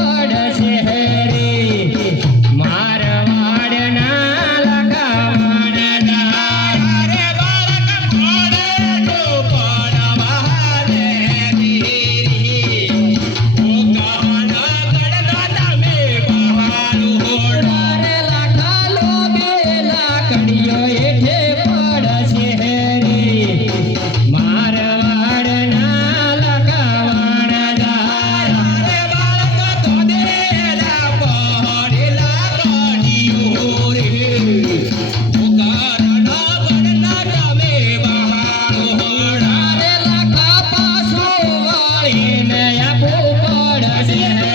પડશે આપો પડશે